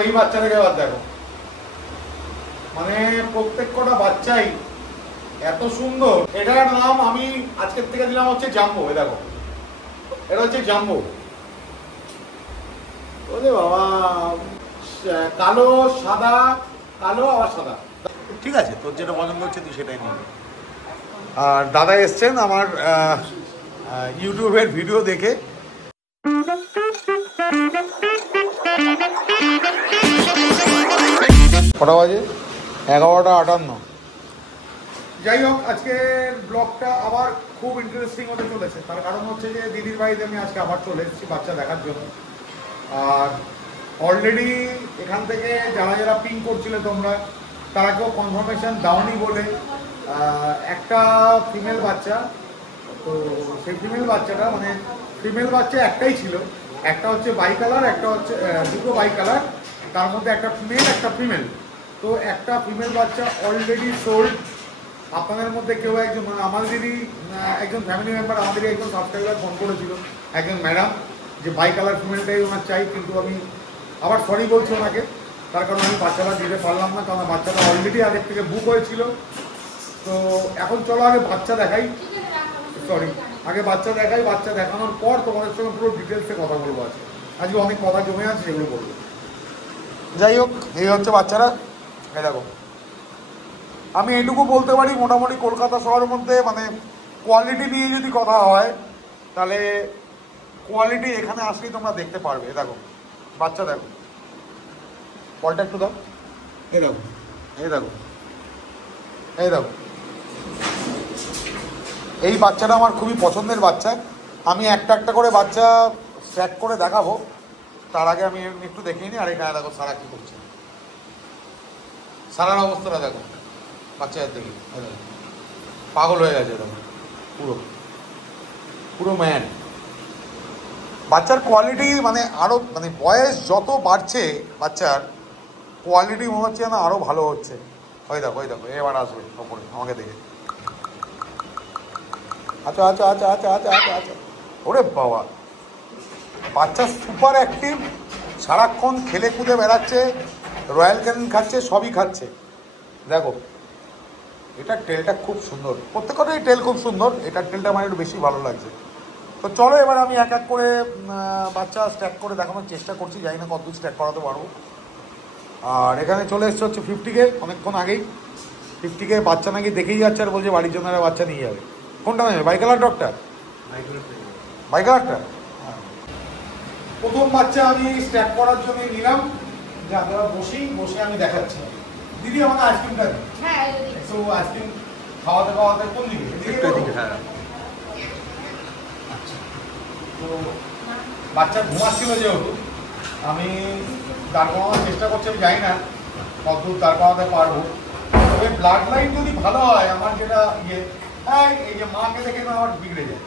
এই বাচ্চাটাকে বাদ দেখো, মানে প্রত্যেক কটা বাচ্চাই এত সুন্দর। এটার নাম আমি আজকের থেকে দিলাম হচ্ছে জাম্বো। এ দেখো, এটা হচ্ছে জাম্বো। ওরে বাবা, কালো সাদা, কালো আবার সাদা। ঠিক আছে, তোর যেটা পছন্দ হচ্ছে তুই সেটাই নিবি। আর দাদা এসছেন আমার ইউটিউবের ভিডিও দেখে। কটা বাজে? 11:58। যাই হোক, আজকের ব্লগটা আবার খুব ইন্টারেস্টিং হতে চলেছে। তার কারণ হচ্ছে যে দিদির বাড়িতে আমি আজকে আবার চলে এসেছি বাচ্চা দেখার জন্য। আর অলরেডি এখান থেকে যারা যারা পিং করছিলে তোমরা, তারা কেউ কনফার্মেশন দাওনি বলে একটা ফিমেল বাচ্চা, তো সেই ফিমেল বাচ্চাটা মানে ফিমেল বাচ্চা একটাই ছিল, একটা হচ্ছে বাই কালার, একটা হচ্ছে দুটো বাই কালার, তার মধ্যে একটা ফিমেল একটা ফিমেল। তো একটা ফিমেল বাচ্চা অলরেডি সোল্ড। আপনাদের মধ্যে কেউ একজন, মানে আমাদেরই একজন ফ্যামিলি মেম্বার, আমাদেরই একজন সাবস্ক্রাইবার ফোন করেছিল, একজন ম্যাডাম, যে বাই কালার ফিমেলটাই ওনার চাই। কিন্তু আমি আবার সরি বলছি ওনাকে, তার কারণ আমি বাচ্চাটা দিতে পারলাম না, কারণ বাচ্চাটা অলরেডি আগের থেকে বুক হয়েছিল। তো এখন চলো আগে বাচ্চা দেখাই, সরি আগে বাচ্চা দেখাই। বাচ্চা দেখানোর পর তোমাদের সঙ্গে পুরো ডিটেলসে কথা বলবো। আজকে অনেক কথা জমে আছে, সেগুলো বলবো। যাই হোক, এই হচ্ছে বাচ্চারা। এই দেখো, আমি এইটুকু বলতে পারি, মোটামুটি কলকাতা শহরের মধ্যে মানে কোয়ালিটি নিয়ে যদি কথা হয়, তাহলে কোয়ালিটি এখানে আসলেই তোমরা দেখতে পারবে। দেখো বাচ্চা, দেখো বলটা একটু দাও। এই দেখো, এই দেখো, এই দেখো, এই বাচ্চাটা আমার খুবই পছন্দের বাচ্চা। আমি একটা একটা করে বাচ্চা স্ট্যাক করে দেখাবো, তার আগে আমি একটু দেখিয়ে নিই। আর এখানে দেখো সারা কী করছে, সারার অবস্থাটা দেখো, বাচ্চাদের দেখি পাগল হয়ে গেছে। দেখো পুরো পুরো ম্যান। বাচ্চার কোয়ালিটি মানে আরও, মানে বয়স যত বাড়ছে বাচ্চার কোয়ালিটি মনে হচ্ছে না আরও ভালো হচ্ছে। ওই দেখো, ওই দেখো, এবার আসবে ওপরে আমাকে দেখে। আচ্ছা আচ্ছা আচ্ছা আচ্ছা আচ্ছা আচ্ছা আচ্ছা, ওরে বাবা, বাচ্চা সুপার অ্যাক্টিভ, সারাক্ষণ খেলে কুদে বেড়াচ্ছে, রয়্যাল ক্যানিন খাচ্ছে, সবই খাচ্ছে। দেখো এটার টেলটা খুব সুন্দর, প্রত্যেকটাই টেল খুব সুন্দর। এটার টেলটা আমার একটু বেশি ভালো লাগছে। তো চলো এবার আমি এক এক করে বাচ্চা স্ট্যাক করে দেখানোর চেষ্টা করছি, জানি না কতদূর স্ট্যাক করাতে পারবো। আর এখানে চলে এসছে হচ্ছে 50K, অনেকক্ষণ আগেই 50K বাচ্চা নাকি দেখেই যাচ্ছে, আর বলছে বাড়ির জন্য একটা বাচ্চা নিয়ে যাবে। কোনটা নেবে, বাই কালার ডগটা? বাই কালারটা। প্রথম বাচ্চা আমি স্ট্যাক করার জন্য নিলাম, যে আপনারা বসে আমি দেখাচ্ছি। দিদি আমাকে আইসক্রিমটা দিন। হ্যাঁ, তো আইসক্রিম খাওয়াতে খাওয়াতে কোন দিকে? হ্যাঁ। তো বাচ্চা ঘুমাচ্ছিল যেহেতু, আমি দাঁড় করানোর চেষ্টা করছি। আমি জানি না কতদূর দাঁড় করাতে পারবো, তবে ব্লাড লাইন যদি ভালো হয়, আমার যেটা এই যে মাকে দেখে না আমার বিগড়ে যায়।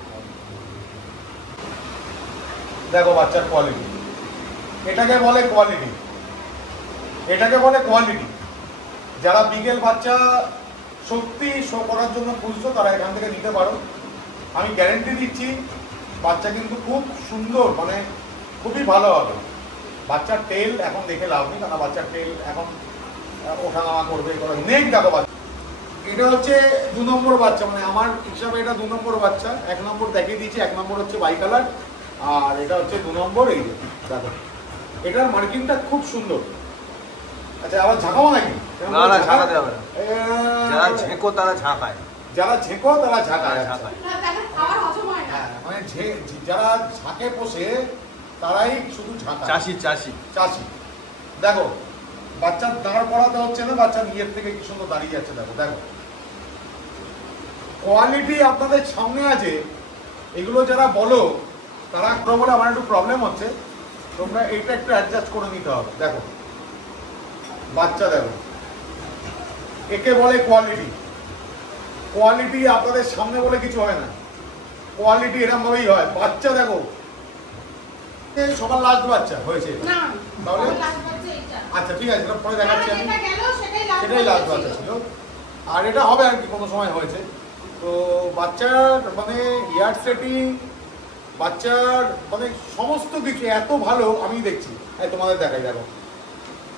দেখো বাচ্চার কোয়ালিটি, এটাকে বলে কোয়ালিটি, এটাকে বলে কোয়ালিটি। যারা বিকেল বাচ্চা সত্যি শো করার জন্য খুঁজছো, তারা এখান থেকে নিতে পারো। আমি গ্যারেন্টি দিচ্ছি বাচ্চা কিন্তু খুব সুন্দর, মানে খুবই ভালো হবে। বাচ্চার টেল এখন দেখে লাভ নেই, কারণ বাচ্চার টেল এখন ওঠানামা করবে। নেক দেখো বাচ্চা, এটা হচ্ছে 2 নম্বর বাচ্চা, মানে আমার হিসাবে এটা 2 নম্বর বাচ্চা। 1 নম্বর দেখিয়ে দিয়েছি, 1 নম্বর হচ্ছে বাই কালার, আর এটা হচ্ছে 2 নম্বর। এই দেখো, এটার মার্কিংটা খুব সুন্দর। আচ্ছা, আবার ঝাঁকাবো নাকি? না না, ঝাঁকাতে হবে না। যারা ঝেঁকো তারা ঝাঁকায়, যারা ঝেঁকো তারা ঝাঁকায়। মানে যারা ঝাঁকে বসে তারাই শুধু ঝাঁকায়। চাষি চাষি চাষি। দেখো বাচ্চা দাঁড় করাতে হচ্ছে না, বাচ্চা নিজের থেকে কি সুন্দর দাঁড়িয়ে যাচ্ছে। দেখো দেখো, কোয়ালিটি আপনাদের সামনে আছে। এগুলো যারা বলো, তারা বলে আমার একটু প্রবলেম হচ্ছে, তোমরা এইটা একটু অ্যাডজাস্ট করে নিতে হবে। দেখো বাচ্চা, দেখো একে বলে কোয়ালিটি। কোয়ালিটি আপনাদের সামনে বলে কিছু হয় না, কোয়ালিটি এরকম ভাবেই হয়। বাচ্চা দেখো, সবার লাস্ট বাচ্চা হয়েছে তাহলে? আচ্ছা ঠিক আছে, পরে দেখাচ্ছি আমি। সেটাই লাস্ট বাচ্চা ছিল, আর এটা হবে আর কি কোনো সময় হয়েছে। তো বাচ্চার মানে হেয়ার সেটিং, বাচ্চার মানে সমস্ত কিছু এত ভালো আমি দেখছি। তোমাদের দেখাই, দেখো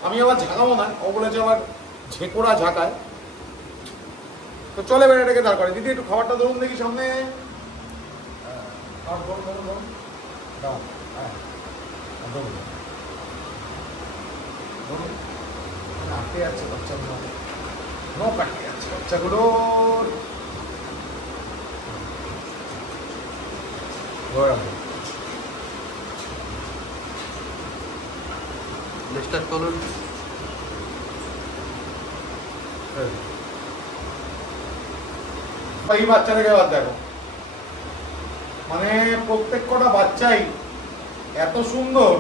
আমি আবার ঝাঁকাবো না, ও বলেছে আবার ঝেঁকোড়া ঝাঁকায়। তো চলে এবার এটাকে দাঁড় করে। দিদি একটু খাবারটা ধরুন দেখি সামনে। আটকে যাচ্ছে বাচ্চাগুলো, নখ আটকে যাচ্ছে বাচ্চাগুলোর। নেক্সটটা চলুন। এই বাচ্চাটাকে বাদ দেখো, মানে প্রত্যেক কটা বাচ্চাই এত সুন্দর।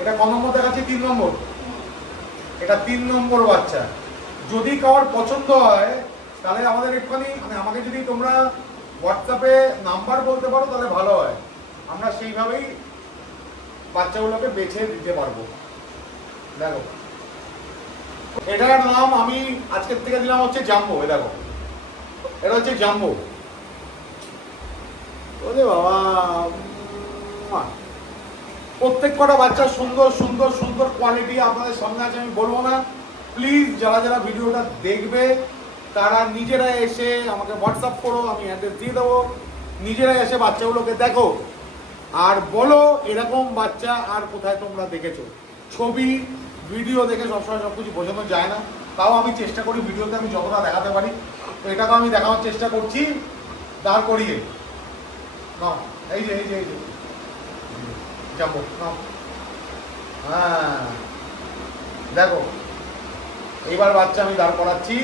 এটা ক নম্বর দেখাচ্ছে? 3 নম্বর। এটা 3 নম্বর বাচ্চা। যদি কারোর পছন্দ হয় তাহলে আমাদের একটুখানি মানে আমাকে যদি তোমরা হোয়াটসঅ্যাপে নাম্বার বলতে পারো তাহলে ভালো হয়, আমরা সেইভাবেই বাচ্চাগুলোকে বেছে দিতে পারবো। দেখো এটার নাম আমি আজকের থেকে দিলাম হচ্ছে জাম্বো। এ দেখো এটা হচ্ছে জাম্বো। ওরে বাবা, প্রত্যেক কটা বাচ্চা সুন্দর সুন্দর সুন্দর কোয়ালিটি আপনাদের সামনে আছে, আমি বলবো না। প্লিজ যারা যারা ভিডিওটা দেখবে তারা নিজেরা এসে আমাকে হোয়াটসঅ্যাপ করো, আমি অ্যাড্রেস দিয়ে দেবো। নিজেরা এসে বাচ্চাগুলোকে দেখো আর বলো এরকম বাচ্চা আর কোথায় তোমরা দেখেছো। ছবি ভিডিও দেখে সবসময় সব কিছু বোঝানো যায় না, তাও আমি চেষ্টা করি ভিডিওতে আমি যতটা দেখাতে পারি। তো এটাকে আমি দেখানোর চেষ্টা করছি দাঁড় করিয়ে। নাও এই যে এই যে এই যে যাবো, নাও। হ্যাঁ দেখো এইবার বাচ্চা আমি দাঁড় করাচ্ছি।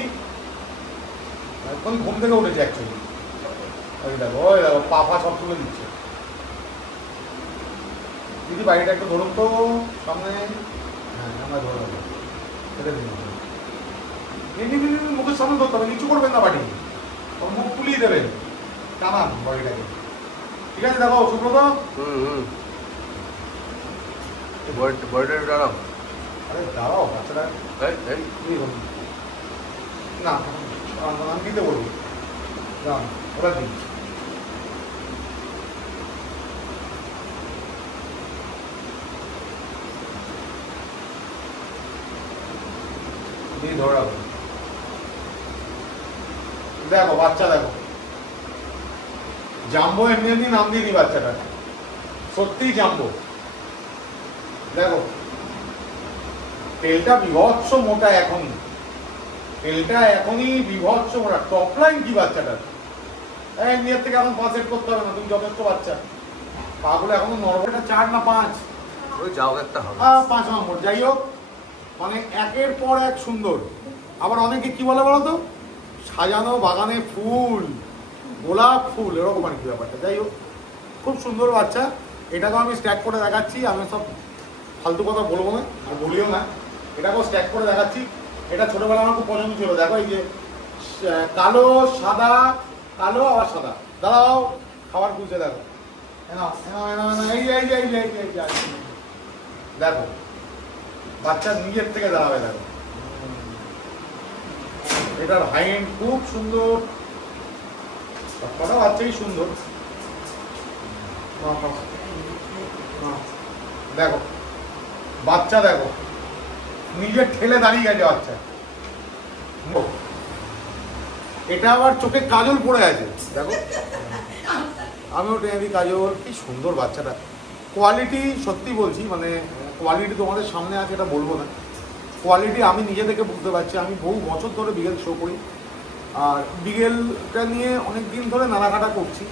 এখন ঘুম থেকে উঠেছে অ্যাকচুয়ালি। ওই দেখো পাপা সব তুলে দিচ্ছে। দিদি বাড়িটা একটু ধরুন তো সামনে। হ্যাঁ আমরা ধরো এটা দিন, মুখের সামনে ধরতে হবে, নিচু করবেন না বাড়ি, মুখ ফুলিয়ে দেবেন, টানান বাড়িটাকে। ঠিক আছে দেখো সুব্রত। দাঁড়াও। আরে দাঁড়াও বাচ্চাটা না আমি দিতে বলবো ওরা দিন। ধরাবো। দেখো বাচ্চা দেখো, জাম্বো এমনি এমনি নাম দিয়ে নি বাচ্চাটা, সত্যি জাম্বো। দেখো তেলটা বিভৎস মোটা, এখনই তেলটা এখনই বিভৎস মোটা। টপ লাইন কি বাচ্চাটা, নিজের থেকে এখন 5 সেট করতে হবে না, তুমি যথেষ্ট বাচ্চা। পাগুলো এখনো নরম। এটা 4 না 5? ওই যাও একটা হবে। 5 নম্বর। যাই হোক মানে একের পর এক সুন্দর। আবার অনেকে কি বলে বলো তো, সাজানো বাগানে ফুল, গোলাপ ফুল, এরকম আর কি ব্যাপারটা। যাই হোক খুব সুন্দর বাচ্চা। এটাকেও আমি স্ট্যাক করে দেখাচ্ছি, আমি সব ফালতু কথা বলবো না আর বলিও না। এটাকেও স্ট্যাক করে দেখাচ্ছি। এটা ছোটবেলা আমার খুব পছন্দ ছিল। দেখো এই যে কালো সাদা, কালো আবার সাদা। দাঁড়াও খাবার খুঁজছে। দেখো এই যে এই যে এই যে এই যে দেখো বাচ্চা নিজের থেকে দাঁড়াবে। দেখো এটার হাইট খুব সুন্দর, কটা বাচ্চাই সুন্দর। দেখো বাচ্চা দেখো নিজের ঠেলে দাঁড়িয়ে গেছে বাচ্চা। এটা আবার চোখে কাজল পড়ে আছে। দেখো আমিও টেনে দিই কাজল। কি সুন্দর বাচ্চাটা, কোয়ালিটি সত্যি বলছি, মানে কোয়ালিটি তোমাদের সামনে আছে এটা বলবো না, কোয়ালিটি আমি নিজে থেকে বুঝতে পারছি। আমি বহু বছর ধরে বিগেল শো করি আর বিগেলটা নিয়ে অনেক দিন ধরে নাড়াঘাটা করছি।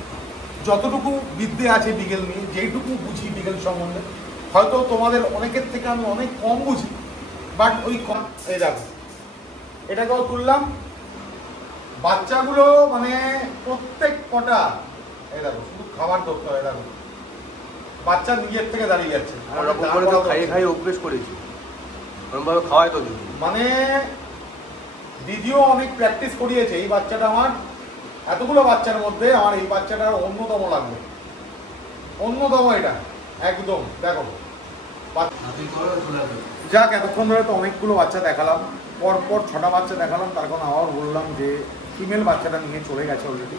যতটুকু বিদ্যে আছে বিগেল নিয়ে, যেইটুকু বুঝি বিগেল সম্বন্ধে, হয়তো তোমাদের অনেকের থেকে আমি অনেক কম বুঝি, বাট ওই কম। এই দেখো এটাকেও তুললাম। বাচ্চাগুলো মানে প্রত্যেক কটা এই দেখো শুধু খাবার ধরতে হয়। দেখো বাচ্চা নিজের থেকে দাঁড়িয়ে যাচ্ছে। খাইয়ে খাইয়ে অভ্যেস করেছি, খাওয়াই তো দিদি। মানে দিদিও অনেক প্র্যাকটিস করিয়েছে। এই বাচ্চাটা আমার এতগুলো বাচ্চার মধ্যে আমার এই বাচ্চাটার অন্যতম লাগবে, অন্যতম এটা একদম। দেখো যাক এতক্ষণ ধরে তো অনেকগুলো বাচ্চা দেখালাম, পরপর 6টা বাচ্চা দেখালাম, তার কারণ আবার বললাম যে ফিমেল বাচ্চাটা নিয়ে চলে গেছে অলরেডি।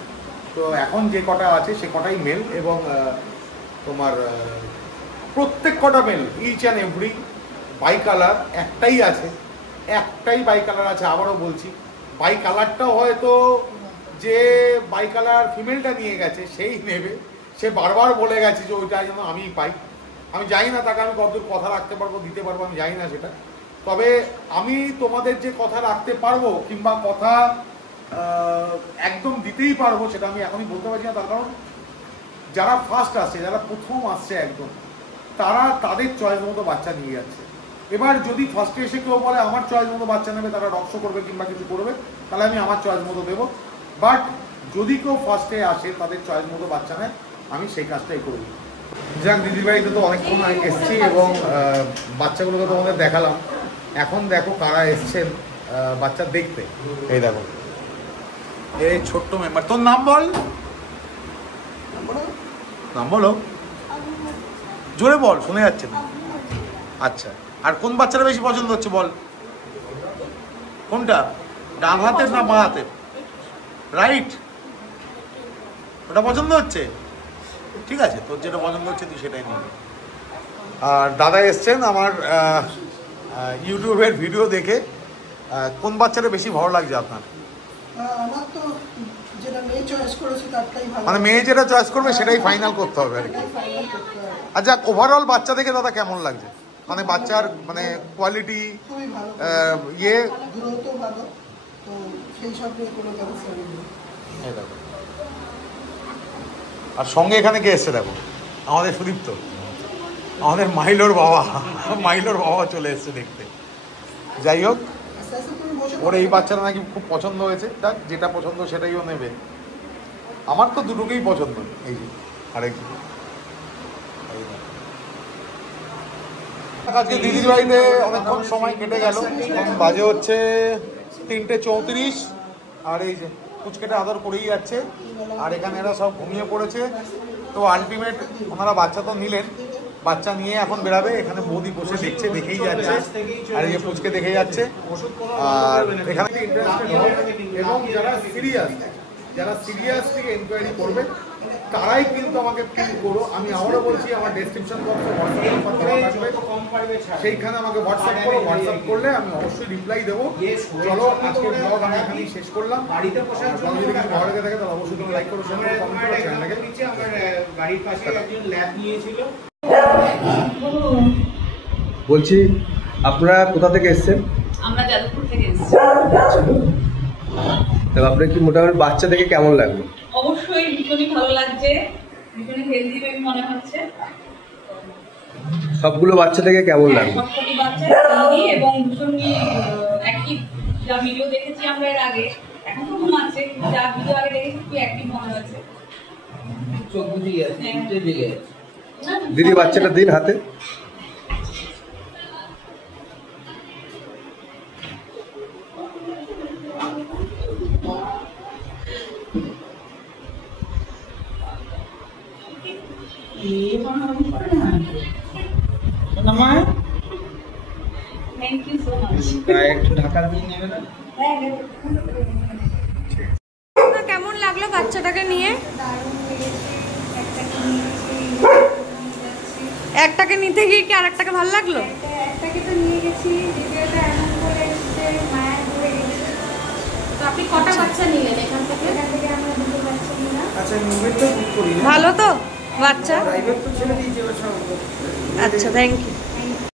তো এখন যে কটা আছে সে কটাই মেল, এবং তোমার প্রত্যেক কটা mail, each and every. By colour একটাই আছে, একটাই বাই কালার আছে। আবারও বলছি, বাই কালারটাও হয়তো যে বাই কালার ফিমেলটা নিয়ে গেছে সেই নেবে, সে বারবার বলে গেছে যে ওইটা যেন আমিই পাই। আমি জানি না তাকে আমি কতদূর কথা রাখতে পারবো, দিতে পারবো, আমি জানি না সেটা। তবে আমি তোমাদের যে কথা রাখতে পারবো কিংবা কথা একদম দিতেই পারবো সেটা আমি এখনই বলতে পারছি না। তার কারণ যারা ফার্স্ট আসছে, যারা প্রথম আসছে একদম, তারা তাদের চয়েস মতো বাচ্চা নিয়ে যাচ্ছে। এবার যদি ফার্স্টে এসে কেউ বলে আমার চয়েস মতো বাচ্চা নেবে, তারা রক্স করবে কিংবা কিছু করবে, তাহলে আমি আমার চয়েস মতো দেবো। বাট যদি কেউ ফার্স্টে আসে তাদের চয়েস মতো বাচ্চা নেয়, আমি সেই কাজটাই করি। যাক, দিদির বাড়িতে তো অনেকক্ষণ এসেছি এবং বাচ্চাগুলোকে তোমাদের দেখালাম। এখন দেখো কারা এসছেন বাচ্চা দেখতে। এই দেখো, এই ছোট্ট মেম্বার। তোর নাম বল, নাম বলো, জোরে বল, শুনে যাচ্ছে না। আচ্ছা, আর কোন বাচ্চাটা বেশি পছন্দ হচ্ছে বল? কোনটা, ডান হাতের না বাঁ হাতের? রাইট, ওটা পছন্দ হচ্ছে? ঠিক আছে, তোর যেটা পছন্দ হচ্ছে তুই সেটাই নিবি। আর দাদা এসছেন আমার ইউটিউবের ভিডিও দেখে। কোন বাচ্চাটা বেশি ভালো লাগছে আপনার? আমার তো যেটা মেয়ে চয়েস করেছে তারটাই ভালো। মানে মেয়ে যেটা চয়েস করবে সেটাই ফাইনাল করতে হবে আর কি। আচ্ছা, ওভারঅল বাচ্চা দেখে দাদা কেমন লাগছে? মানে বাচ্চার মানে কোয়ালিটি, খুবই ভালো, ইয়ে গ্রোথও ভালো, তো সেই সব নিয়ে কোনো সমস্যা নেই। এই দেখো, আর সঙ্গে এখানে কে এসছে দেখো, আমাদের সুদীপ্ত, আমাদের মাইলোর বাবা। মাইলোর বাবা চলে এসছে দেখতে। যাই হোক, আস্তে আস্তে তুমি বসে ওর এই বাচ্চাটা নাকি খুব পছন্দ হয়েছে। তার যেটা পছন্দ সেটাইও নেবে। আমার তো দুটোকেই পছন্দ। এই যে আরেক আজকে দিদির বাড়িতে অনেকক্ষণ সময় কেটে গেল। বাজে হচ্ছে 3:34। আর এই যে কুচকেটে আদর করেই যাচ্ছে, আর এখানে এরা সব ঘুমিয়ে পড়েছে। তো আলটিমেট ওনারা বাচ্চা তো নিলেন, বাচ্চা নিয়ে এখন বেরাবে। এখানে বৌদি বসে দেখছে, দেখেই যাচ্ছে, আর এই যে পুচকে দেখে যাচ্ছে। আর এখানে এবং যারা সিরিয়াসলি এনকোয়ারি করবে তারাই কিন্তু আমাকে ফোন করো। আমি আবারও বলছি, আমার ডেসক্রিপশন বক্সে হোয়াটসঅ্যাপ নাম্বার দেওয়া থাকবে, সেইখানে আমাকে হোয়াটসঅ্যাপ করো। হোয়াটসঅ্যাপ করলে আমি অবশ্যই রিপ্লাই দেবো। চলো, আজকের ব্লগ আমি এখানেই শেষ করলাম। বাড়িতে বসে যদি কিছু ভালো লেগে থাকে তাহলে অবশ্যই তুমি লাইক করো, শেয়ার করো, কমেন্ট করো চ্যানেলটাকে। আমার বাড়ির পাশে একজন ল্যাব নিয়েছিল। বলছি, আপনারা কোথা থেকে এসেছেন? আমরা যাদবপুর থেকে এসেছি। তবে আপনার কি মোটামুটি বাচ্চা দেখে কেমন লাগলো? অবশ্যই ভীষণই ভালো লাগছে, ভীষণই হেলদি বেবি মনে হচ্ছে। সবগুলো বাচ্চা দেখে কেমন লাগলো? সবকটি বাচ্চা হেলদি এবং ভীষণই অ্যাক্টিভ। যা ভিডিও দেখেছি আমরা এর আগে, এখন তো ঘুমাচ্ছে, কিন্তু যা ভিডিও আগে দেখেছি খুব অ্যাক্টিভ মনে হচ্ছে। চোখ বুঝে গেছে, জেগে গেছে। দিদি বাচ্চাটা দিন হাতে। Thank you so much. একটু ঢাকা দিয়ে নেবে না? কেমন লাগলো বাচ্চাটাকে নিয়ে? একটাকে নিতে গিয়ে কি আরেকটাকে ভালো লাগলো? একটাকে তো নিয়ে গেছি, দ্বিতীয়টা এমন করে এসছে, মায়া ধরে গেছে। তো আপনি কটা বাচ্চা নিলেন এখান থেকে? এখান থেকে আমরা দুটো বাচ্চা নিলাম। আচ্ছা, মুভমেন্ট তো বুক করি না, ভালো তো বাচ্চা? প্রাইভেট তো ছেড়ে দিয়েছি এবার সব। আচ্ছা, থ্যাংক ইউ।